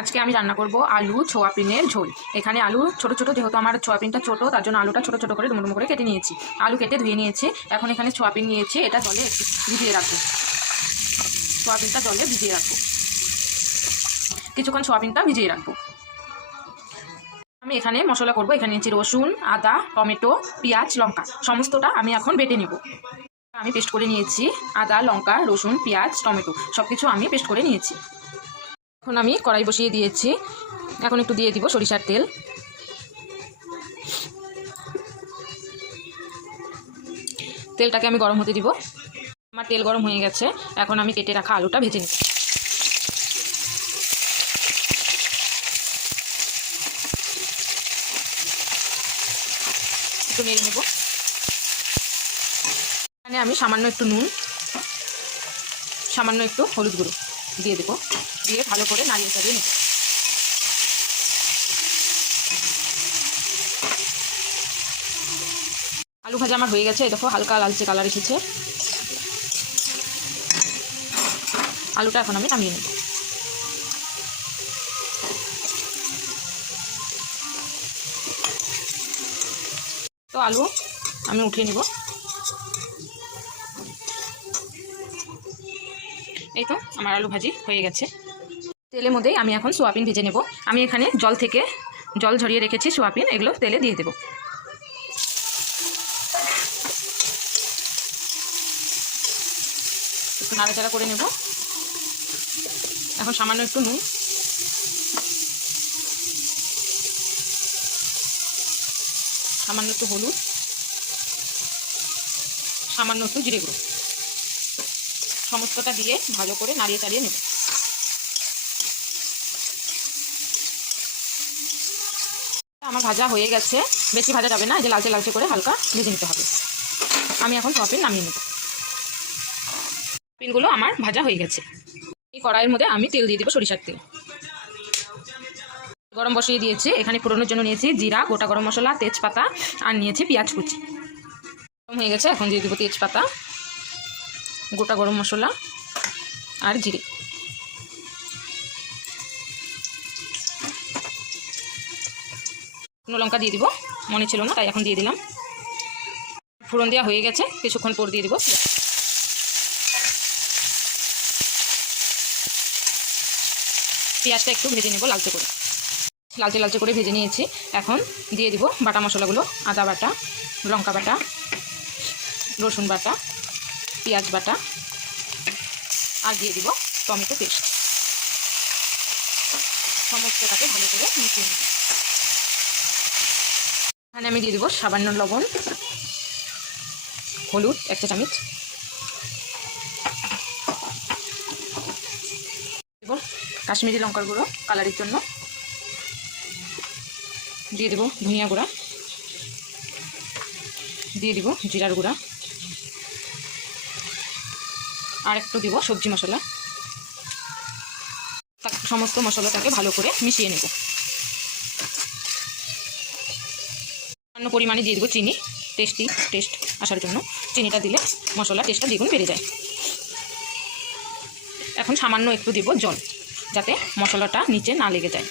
আজকে আমি রান্না করব আলু সোয়াবিনের ঝোল। এখানে আলু ছোট ছোট, যেহেতু আমার সোয়াবিনটা ছোট তার জন্য আলুটা ছোট ছোট করে ডুমো ডুমো করে কেটে নিয়েছি। আলু কেটে ধুয়ে নিয়েছি। এখন এখানে সোয়াবিন নিয়েছি, এটা জলে একটু ভিজিয়ে রাখবো। সোয়াবিনটা জলে ভিজিয়ে রাখবো, কিছুক্ষণ সোয়াবিনটা ভিজিয়ে রাখবো। আমি এখানে মশলা করব। এখানে নিয়েছি রসুন, আদা, টমেটো, পেঁয়াজ, লঙ্কা, সমস্তটা আমি এখন বেটে নেব। আমি পেস্ট করে নিয়েছি আদা, লঙ্কা, রসুন, পেঁয়াজ, টমেটো সব কিছু আমি পেস্ট করে নিয়েছি। এখন আমি কড়াই বসিয়ে দিয়েছি। এখন একটু দিয়ে দিব সরিষার তেল। তেলটাকে আমি গরম হতে দিব। আমার তেল গরম হয়ে গেছে। এখন আমি কেটে রাখা আলুটা ভেজে নিব। একটু নেড়ে নেব। এখানে আমি সামান্য একটু নুন, সামান্য একটু হলুদ গুঁড়ো দিয়ে দেবো। দিয়ে ভালো করে নাড়িয়ে চাড়িয়ে নেব। আলু ভাজা আমার হয়ে গেছে। দেখো হালকা লালচে কালার এসেছে। আলুটা এখন আমি নামিয়ে নেব। তো আলু আমি উঠিয়ে নেব। এই তো আমার আলু ভাজি হয়ে গেছে। তেলের মধ্যেই আমি এখন সোয়াবিন ভেজে নেব। আমি এখানে জল ঝরিয়ে রেখেছি সোয়াবিন, এগুলো তেলে দিয়ে দেব। একটু নাড়াচাড়া করে নেব। এখন সামান্য একটু নুন, সামান্য একটু হলুদ, সামান্য একটু জিরে গুঁড়ো, সমস্তটা দিয়ে ভালো করে নাড়িয়ে চাড়িয়ে নেব। আমার ভাজা হয়ে গেছে। বেশি ভাজা যাবে না, এই যে লালচে লালচে করে হালকা ভেজে নিতে হবে। আমি এখন সোয়াবিন নামিয়ে নেব। সোয়াবিনগুলো আমার ভাজা হয়ে গেছে। এই কড়াইয়ের মধ্যে আমি তেল দিয়ে দেবো, সরিষার তেল। গরম বসিয়ে দিয়েছি। এখানে ফোড়নের জন্য নিয়েছি জিরা, গোটা গরম মশলা, তেজপাতা আর নিয়েছি পেঁয়াজ কুচি। গরম হয়ে গেছে। এখন দিয়ে দেবো তেজপাতা, গোটা গরম মশলা আর জিরে। শুকনো লঙ্কা দিয়ে দিব, মনে ছিল না তাই এখন দিয়ে দিলাম। ফোড়ন দেওয়া হয়ে গেছে। কিছুক্ষণ পর দিয়ে দিব পেঁয়াজটা। একটু ভেজে নেব লালচে করে, লালচে লালচে করে ভেজে নিয়েছি। এখন দিয়ে দিব বাটা মশলাগুলো, আদা বাটা, লঙ্কা বাটা, রসুন বাটা, পেঁয়াজ বাটা আর দিয়ে দিব টমেটো পেস্ট। সমস্তটাকে ভালো করে মিশিয়ে নেব। এখানে আমি দিয়ে দিব সামান্য লবণ, হলুদ 1 চা চামচ, দেব কাশ্মীরি লঙ্কার গুঁড়ো কালারের জন্য, দিয়ে দেব ধনিয়া গুঁড়া, দিয়ে দিব জিরার গুঁড়া আর একটু দিব সবজি মশলা। সমস্ত মশলাটাকে ভালো করে মিশিয়ে নেব। অন্য পরিমাণে দিয়ে দেবো চিনি, টেস্ট আসার জন্য। চিনিটা দিলে মশলা টেস্টটা দ্বিগুণ বেড়ে যায়। এখন সামান্য একটু দেব জল, যাতে মশলাটা নিচে না লেগে যায়।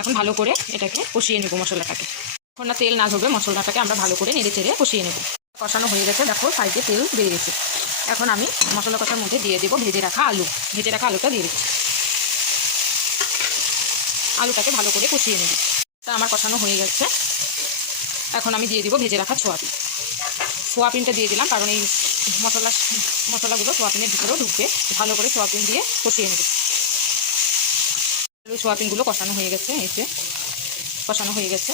এখন ভালো করে এটাকে কষিয়ে নেব মশলাটাকে। এখন না তেল না ঝরবে, মশলাটাকে আমরা ভালো করে নেড়ে চেড়ে কষিয়ে নেব। কষানো হয়ে গেছে। দেখো সাইডে তেল বেরিয়ে গেছে। এখন আমি মশলা কষার মধ্যে দিয়ে দেবো ভেজে রাখা আলুটা দিয়ে দিচ্ছি। আলুটাকে ভালো করে কষিয়ে নেব। তা আমার কষানো হয়ে গেছে। এখন আমি দিয়ে দিব ভেজে রাখা সোয়াবিনটা দিয়ে দিলাম, কারণ এই মশলাগুলো সোয়াবিনের ভিতরেও ঢুকবে। ভালো করে সোয়াবিন দিয়ে কষিয়ে নেব। সোয়াবিনগুলো কষানো হয়ে গেছে। কষানো হয়ে গেছে।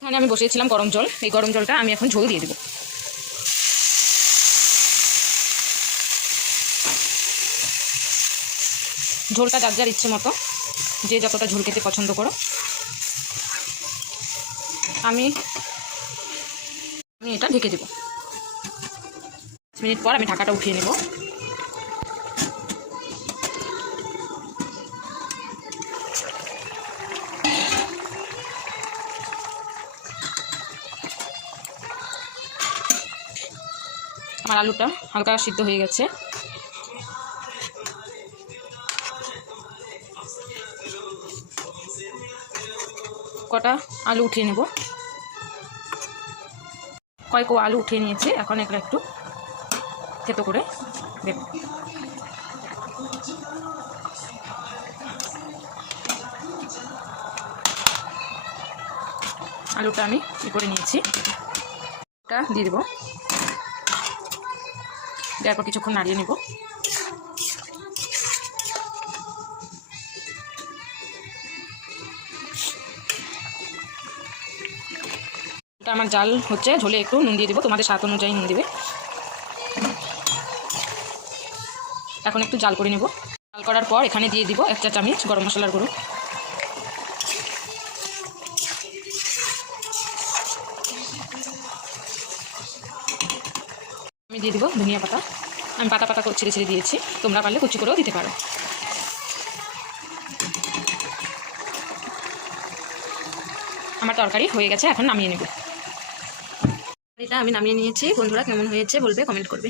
এখানে আমি বসিয়েছিলাম গরম জল। এই গরম জলটা আমি এখন ঝোল দিয়ে দেব। ঝোলটা যার যার ইচ্ছে মতো, যে যতটা ঝোল খেতে পছন্দ করো। আমি এটা ঢেকে দেব। 5 মিনিট পর আমি ঢাকাটা উঠিয়ে নেব। আমার আলুটা হালকা সিদ্ধ হয়ে গেছে। কটা আলু উঠিয়ে নেব। কয়েক আলু উঠিয়ে নিয়েছি, এখন এগুলো একটু থেতো করে দেব। আলুটা আমি করে নিয়েছি, এটা দিয়ে দেবো। দেওয়ার পর কিছুক্ষণ নাড়িয়ে নেব। এটা আমার জাল হচ্ছে, ঝোলে একটু নুন দিয়ে দেবো, তোমাদের স্বাদ অনুযায়ী নুন দেবে। এখন একটু জাল করে নেব। জাল করার পর এখানে দিয়ে দিব 1 চা চামচ গরম মশলার গুঁড়ো। আমি দিয়ে দিব ধনিয়া পাতা। আমি পাতা পাতা করে ছিঁড়ে ছিঁড়ে দিয়েছি, তোমরা পারলে কুচি করেও দিতে পারো। আমার তরকারি হয়ে গেছে, এখন নামিয়ে নেব। এটা আমি নামিয়ে নিয়েছি। বন্ধুরা কেমন হয়েছে বলবে, কমেন্ট করবে।